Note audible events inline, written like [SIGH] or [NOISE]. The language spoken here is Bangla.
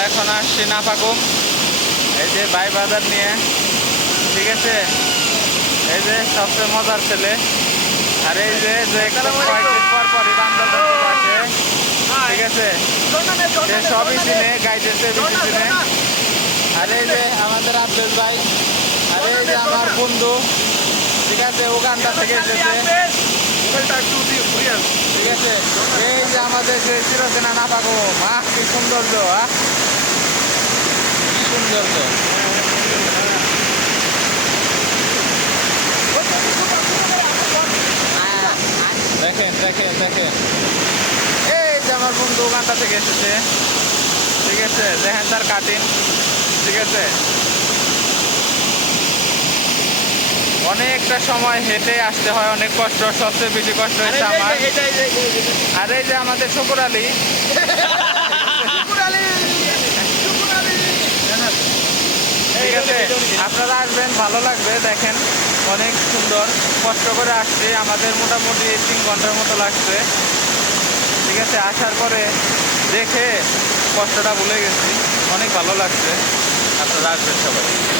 আমরা এখন আসছি নাফাকুম এই যে ভাই বাজার নিয়ে। ঠিক আছে? এই যে সবচেয়ে মজার ছেলে। আর এই যে ঠিক আছে? সে সবই চিনে গাইতেছে চিনে। আর এই যে আমাদের আব্দুল ভাই, আর এই যে আমার বন্ধু। ঠিক আছে? ওখানটা থেকে এসেছে। ঠিক আছে? এই যে আমাদের যে চিরচেনা না পাবো মা, কি সৌন্দর্য আহ কি দেখেন দেখেন দেখেন। এই যে আমার বন্ধু উগান্ডা থেকে এসেছে। ঠিক আছে দেখেন তার কাটিং ঠিক আছে। অনেকটা সময় হেঁটে আসতে হয় অনেক কষ্ট সবচেয়ে বেশি কষ্ট হচ্ছে আমার। আর এই যে আমাদের শুকুর আলী [LAUGHS] ঠিক আছে আপনারা আসবেন, ভালো লাগবে, দেখেন অনেক সুন্দর। কষ্ট করে আসছে, আমাদের মোটামুটি তিন ঘণ্টার মতো লাগছে। ঠিক আছে, আসার পরে দেখে কষ্টটা ভুলে গেছি। অনেক ভালো লাগছে। আপনারা আসবেন সবাই।